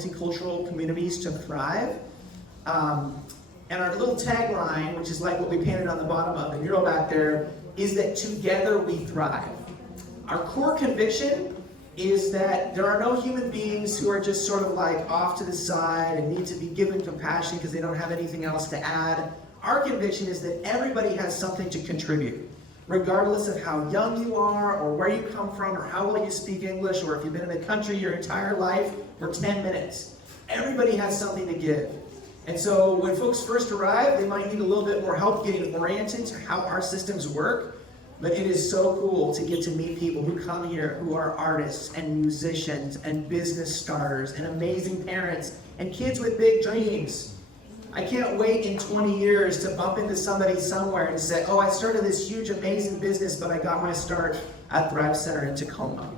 multicultural communities to thrive. And our little tagline, which is like what we painted on the bottom of the mural back there, is that together we thrive. Our core conviction is that there are no human beings who are just sort of like off to the side and need to be given compassion because they don't have anything else to add. Our conviction is that everybody has something to contribute, regardless of how young you are or where you come from or how well you speak English or if you've been in the country your entire life for 10 minutes. Everybody has something to give. And so when folks first arrive, they might need a little bit more help getting oriented to how our systems work. But it is so cool to get to meet people who come here who are artists and musicians and business starters and amazing parents and kids with big dreams. I can't wait in 20 years to bump into somebody somewhere and say, oh, I started this huge, amazing business, but I got my start at Thrive Center in Tacoma.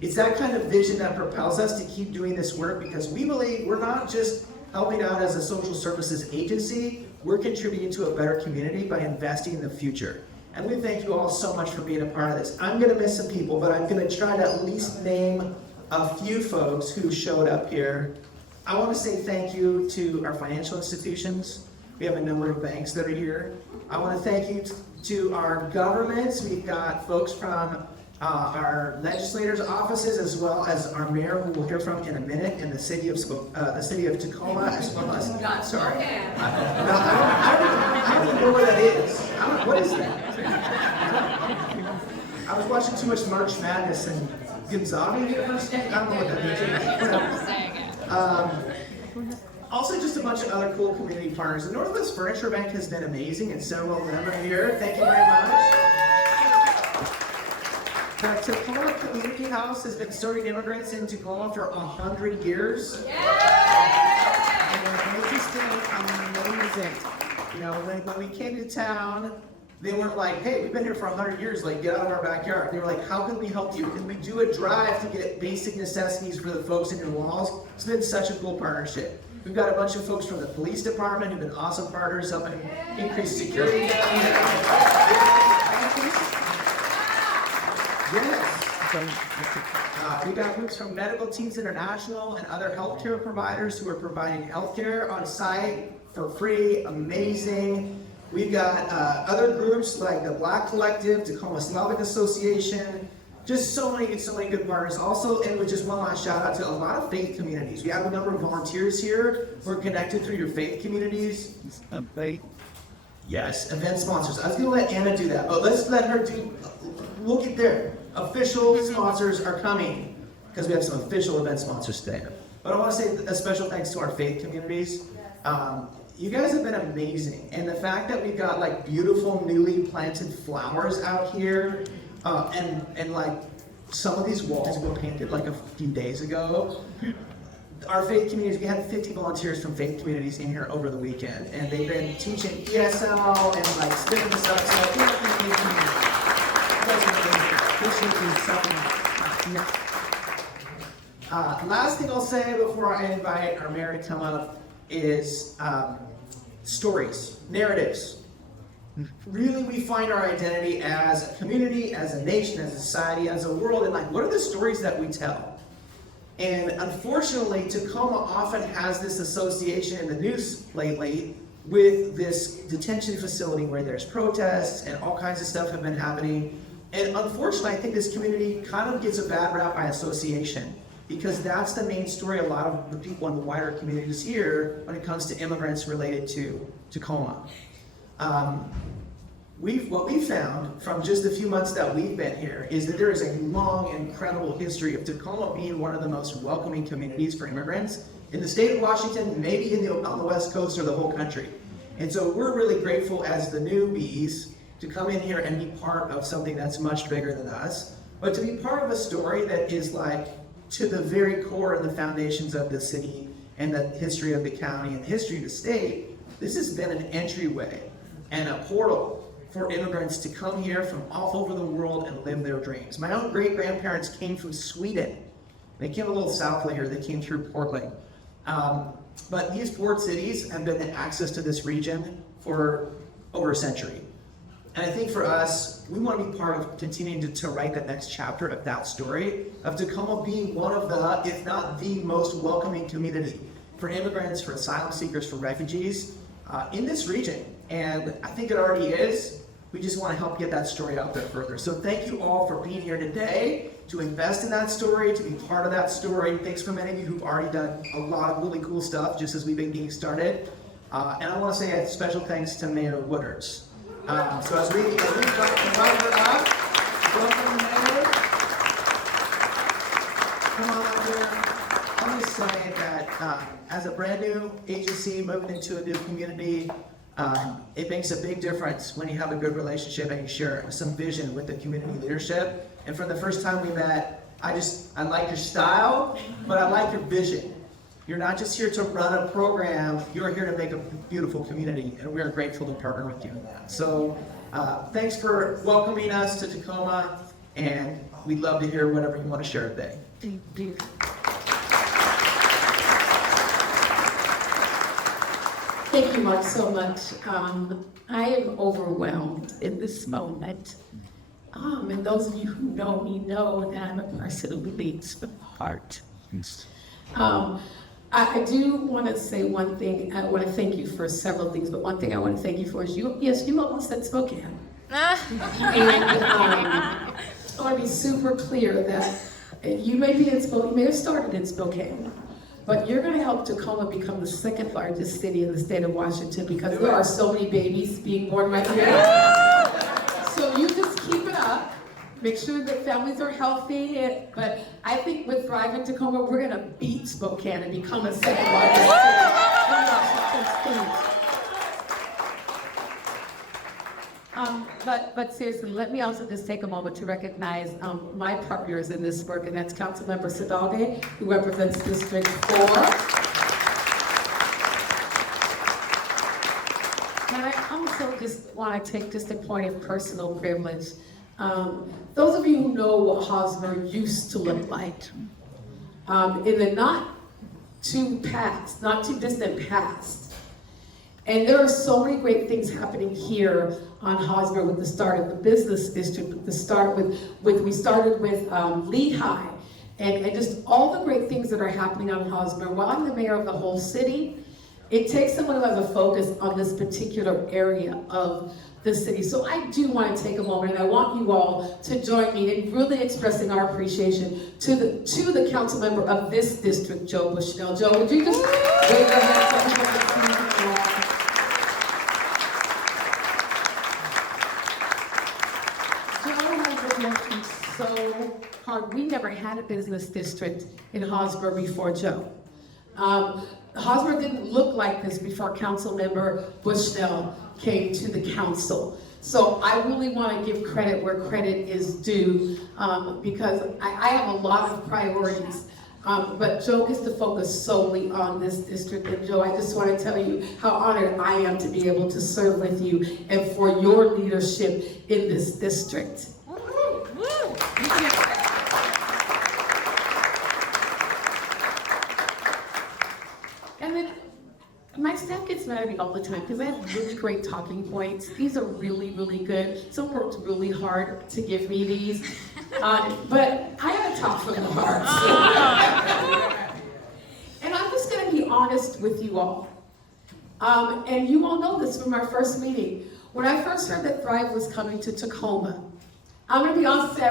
It's that kind of vision that propels us to keep doing this work because we believe we're not just helping out as a social services agency, we're contributing to a better community by investing in the future. And we thank you all so much for being a part of this. I'm going to miss some people, but I'm going to try to at least name a few folks who showed up here. I want to say thank you to our financial institutions. We have a number of banks that are here. I want to thank you to our governments. We've got folks from our legislators' offices as well as our mayor, who we'll hear from in a minute, in the city of Tacoma, as well as. Sorry. I don't even know where that is. What is that? I was watching too much March Madness and Gonzaga University. I don't know what that means. Also, just a bunch of other cool community partners. The Northwest Furniture Bank has been amazing, and several of them are here. Thank you very much. The Tacoma Community House has been serving immigrants in Tacoma for 100 years. And they just been amazing. You know, when we came to town, they weren't like, hey, we've been here for 100 years, like, get out of our backyard. They were like, how can we help you? Can we do a drive to get basic necessities for the folks in your walls? It's been such a cool partnership. We've got a bunch of folks from the police department who've been awesome partners, helping increase security. Yes. We got groups from Medical Teams International and other healthcare providers who are providing healthcare on site for free. Amazing. We've got other groups like the Black Collective, Tacoma Slavic Association, just so many good partners. Also, and with just one last shout out to a lot of faith communities. We have a number of volunteers here who are connected through your faith communities. Yes, event sponsors. I was going to let Anna do that, but let's let her do. We'll get there. Official sponsors are coming because we have some official event sponsors today. But I want to say a special thanks to our faith communities. You guys have been amazing, and the fact that we've got like beautiful newly planted flowers out here, and like some of these walls were painted like a few days ago. Our faith communities, we had 50 volunteers from faith communities in here over the weekend, and they've been teaching ESL and like different stuff. So I think last thing I'll say before I invite our mayor to come up is stories, narratives. Really, we find our identity as a community, as a nation, as a society, as a world, and like, what are the stories that we tell? And unfortunately, Tacoma often has this association in the news lately with this detention facility where there's protests and all kinds of stuff have been happening. And unfortunately, I think this community kind of gets a bad rap by association, because that's the main story a lot of the people in the wider communities here when it comes to immigrants related to Tacoma. What we found from just the few months that we've been here is that there is a long, incredible history of Tacoma being one of the most welcoming communities for immigrants in the state of Washington, maybe on the West Coast or the whole country. And so we're really grateful as the newbies to come in here and be part of something that's much bigger than us, but to be part of a story that is like to the very core of the foundations of the city and the history of the county and the history of the state. This has been an entryway and a portal for immigrants to come here from all over the world and live their dreams. My own great-grandparents came from Sweden. They came a little south later, they came through Portland. But these port cities have been the access to this region for over a century. And I think for us, we want to be part of continuing to write the next chapter of that story, of Tacoma being one of the, if not the most welcoming community for immigrants, for asylum seekers, for refugees in this region. And I think it already is. We just want to help get that story out there further. So thank you all for being here today, to invest in that story, to be part of that story. Thanks for many of you who've already done a lot of really cool stuff just as we've been getting started. And I want to say a special thanks to Mayor Woodards. So as we invite her up, welcome Mayor. Come on up here. I'm just saying that as a brand new agency moving into a new community, it makes a big difference when you have a good relationship and you share some vision with the community leadership. And from the first time we met, I like your style, but I like your vision. You're not just here to run a program, you're here to make a beautiful community, and we are grateful to partner with you in that. So thanks for welcoming us to Tacoma, and we'd love to hear whatever you want to share today. Thank you. Thank you, Mark, so much. I am overwhelmed in this moment. And those of you who know me know that I'm a person who leads from the heart. I do want to say one thing. I want to thank you for several things, but one thing I want to thank you for is you almost said Spokane. And I want to be super clear that you may be in Spokane, you may have started in Spokane, but you're going to help Tacoma become the second largest city in the state of Washington because there are so many babies being born right here. So you just keep it up. Make sure that families are healthy, but I think with Thrive in Tacoma, we're going to beat Spokane and become a second largest city in Washington state. But seriously, let me also just take a moment to recognize my partners in this work, and that's Councilmember Sadalde, who represents District 4. And I also just want to take just a point of personal privilege. Those of you who know what Hosmer used to look like, in the not too distant past, and there are so many great things happening here on Hosmer with the start of the business district, with the start we started with Lehigh, and just all the great things that are happening on Hosmer. While I'm the mayor of the whole city, it takes someone who has a focus on this particular area of the city. So I do want to take a moment, and I want you all to join me in really expressing our appreciation to the council member of this district, Joe Bushnell. Joe, would you just wave your hand so everyone can see you? Joe has been working so hard. We never had a business district in Hosmer before Joe. Hosmer didn't look like this before Councilmember Bushnell came to the council. So I really want to give credit where credit is due because I have a lot of priorities. But Joe gets to focus solely on this district. And Joe, I just want to tell you how honored I am to be able to serve with you and for your leadership in this district. And then my staff gets mad at me all the time because I have really great talking points. These are really, really good. Some worked really hard to give me these. But I gotta talk from the heart. And I'm just gonna be honest with you all. And you all know this from our first meeting. When I first heard that Thrive was coming to Tacoma, I'm gonna be honest and say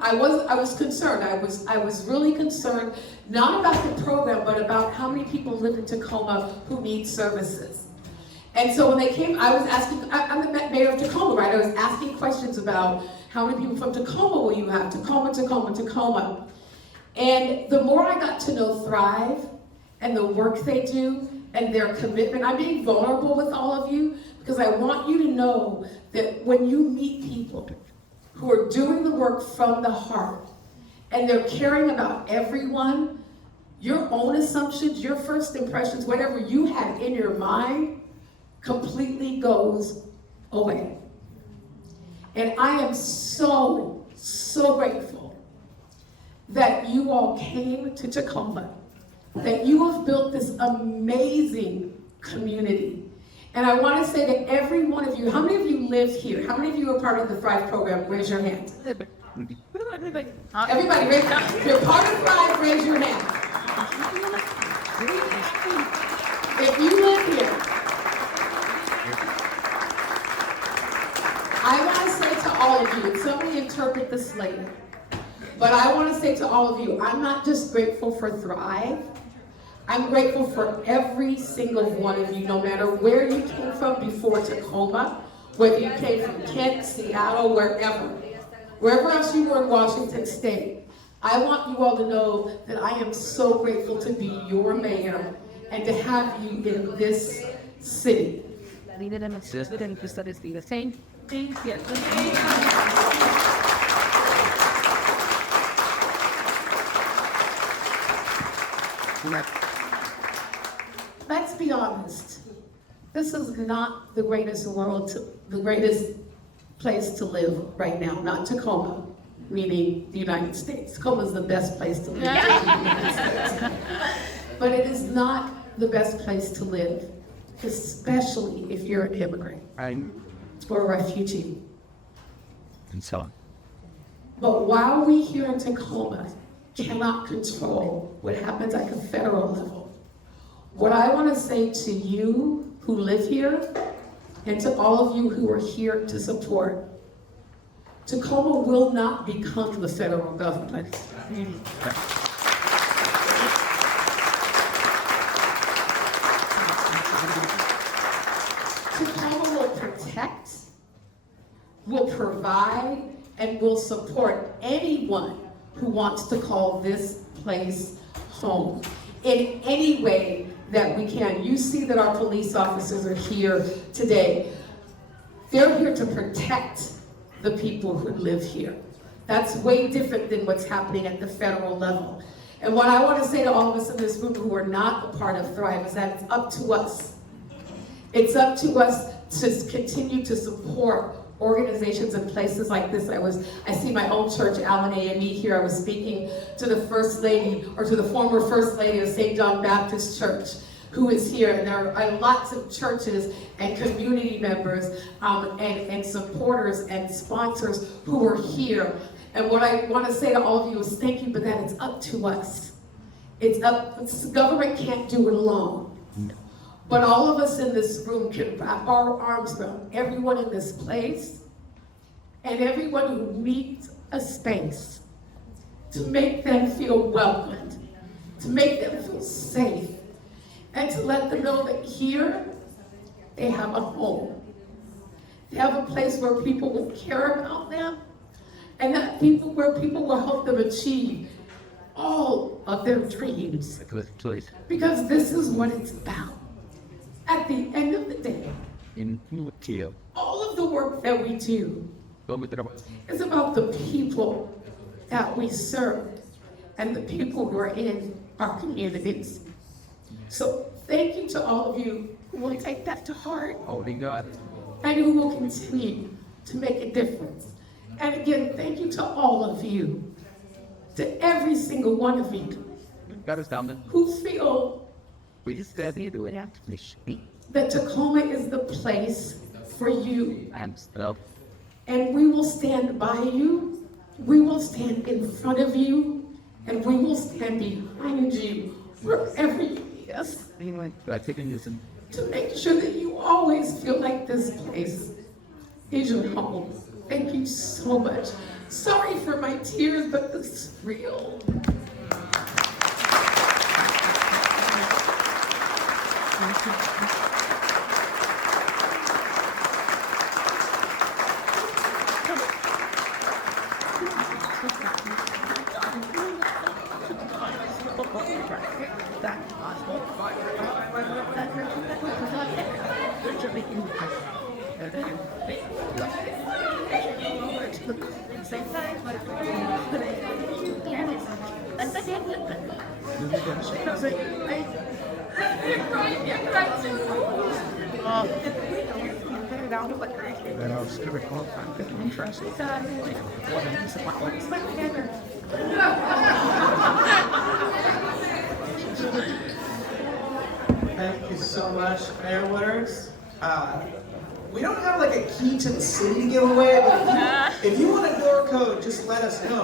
I was concerned. I was really concerned, not about the program, but about how many people live in Tacoma who need services. And so when they came, I was asking, I'm the mayor of Tacoma, right? I was asking questions about how many people from Tacoma will you have? Tacoma. And the more I got to know Thrive and the work they do and their commitment, I'm being vulnerable with all of you because I want you to know that when you meet people who are doing the work from the heart, and they're caring about everyone, your own assumptions, your first impressions, whatever you had in your mind, completely goes away. And I am so, so grateful that you all came to Tacoma, that you have built this amazing community. And I want to say to every one of you, how many of you live here? How many of you are part of the Thrive program? Raise your hand. Everybody, raise your hand. If you're part of Thrive, raise your hand. If you live here, I want to say to all of you, and somebody interpret this later, but I want to say to all of you, I'm not just grateful for Thrive, I'm grateful for every single one of you, no matter where you came from before Tacoma, whether you came from Kent, Seattle, wherever else you were in Washington State. I want you all to know that I am so grateful to be your mayor and to have you in this city. Let's be honest. This is not the greatest the greatest place to live right now. Not Tacoma, meaning the United States. Tacoma is the best place to live. But it is not the best place to live, especially if you're an immigrant or a refugee. And so on. But while we here in Tacoma cannot control what happens at the federal level, what I want to say to you who live here and to all of you who are here to support, Tacoma will not become the federal government. Tacoma will protect, will provide, and will support anyone who wants to call this place home in any way that we can. You see that our police officers are here today. They're here to protect the people who live here. That's way different than what's happening at the federal level. And what I want to say to all of us in this room who are not a part of Thrive is that it's up to us. It's up to us to continue to support organizations and places like this. I see my own church, Alan AME here. I was speaking to the First Lady, or to the former First Lady of St. John Baptist Church, who is here. And there are lots of churches and community members and supporters and sponsors who are here. And what I want to say to all of you is thank you, but that it's up to us. Government can't do it alone. But all of us in this room can wrap our arms around everyone in this place and everyone who needs a space to make them feel welcomed, to make them feel safe, and to let them know that here they have a home. They have a place where people will care about them, and where people will help them achieve all of their dreams. Because this is what it's about. At the end of the day, all of the work that we do is about the people that we serve and the people who are in our communities. So thank you to all of you who will take that to heart and who will continue to make a difference. And again, thank you to all of you, to every single one of you who feel that Tacoma is the place for you. And we will stand by you, we will stand in front of you, and we will stand behind you wherever you need us. To make sure that you always feel like this place is your home. Thank you so much. Sorry for my tears, but this is real. Thank you so much, Mayor Woodards. We don't have like a key to the city to give away, but if you want a door code, just let us know.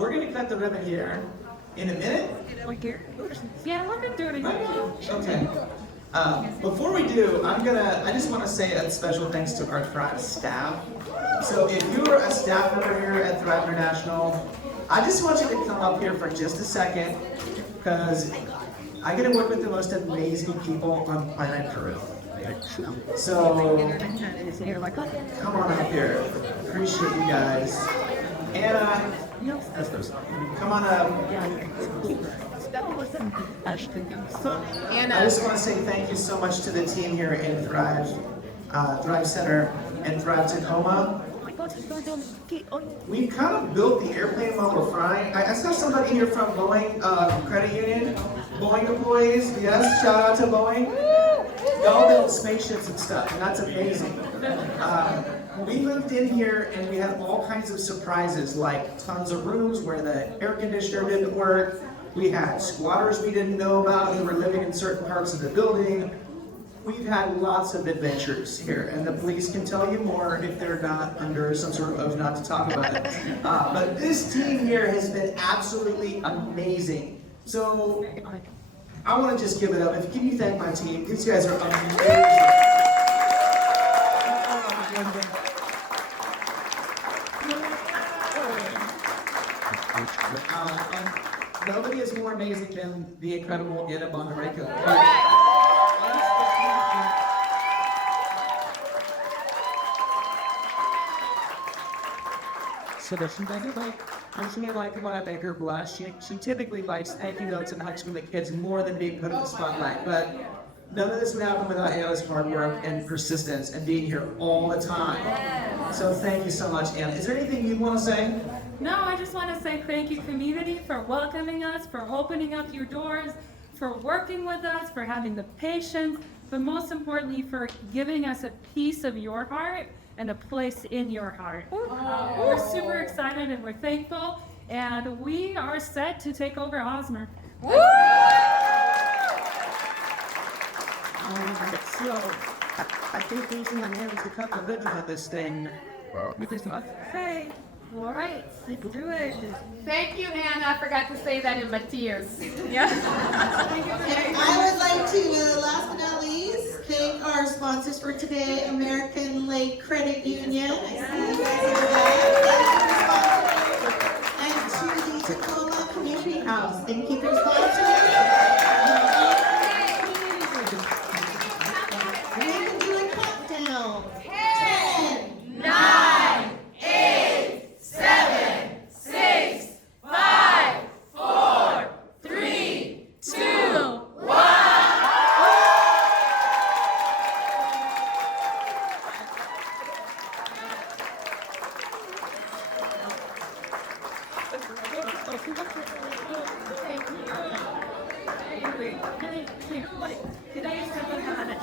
We're gonna cut the ribbon here in a minute. Yeah, we're gonna do it again. Okay. Before we do, I just want to say a special thanks to our Thrive staff. So if you're a staff member here at Thrive International, I just want you to come up here for just a second, because I get to work with the most amazing people on planet Earth. So come on up here. Appreciate you guys. Anna, come on up. I just want to say thank you so much to the team here in Thrive Center and Thrive Tacoma. We've kind of built the airplane while we're flying. I saw somebody here from Boeing Credit Union. Boeing employees, yes, shout out to Boeing. Y'all build spaceships and stuff, and that's amazing. We moved in here and we had all kinds of surprises, like tons of rooms where the air conditioner didn't work. We had squatters we didn't know about who were living in certain parts of the building. We've had lots of adventures here, and the police can tell you more if they're not under some sort of oath not to talk about it. But this team here has been absolutely amazing. So I want to just give it up. Can you thank my team? These guys are amazing. Nobody is more amazing than the incredible Anna Bondareco. So does she like when I make her blush? She typically likes thank you notes and hugs from the kids more than being put in the spotlight. But none of this would happen without Anna's hard work and persistence and being here all the time. So thank you so much, Anna. Is there anything you want to say? No, I just want to say thank you, community, for welcoming us, for opening up your doors, for working with us, for having the patience, but most importantly, for giving us a piece of your heart and a place in your heart. We're super excited and we're thankful, and we are set to take over Hosmer. So, I think these are my names to cut the ribbon on this thing. Hey, all right, let's do it. Thank you, Anna. I forgot to say that in my tears. Yeah. And I would like to, last but not least, thank our sponsors for today, American Lake Credit Union. I see you guys in the back. And to the Tacoma Community House. Thank you for sponsoring. We can do a countdown. 10, 9, 8, 7, 6, 5, 4, 3, 2, 1. Did I use something on it?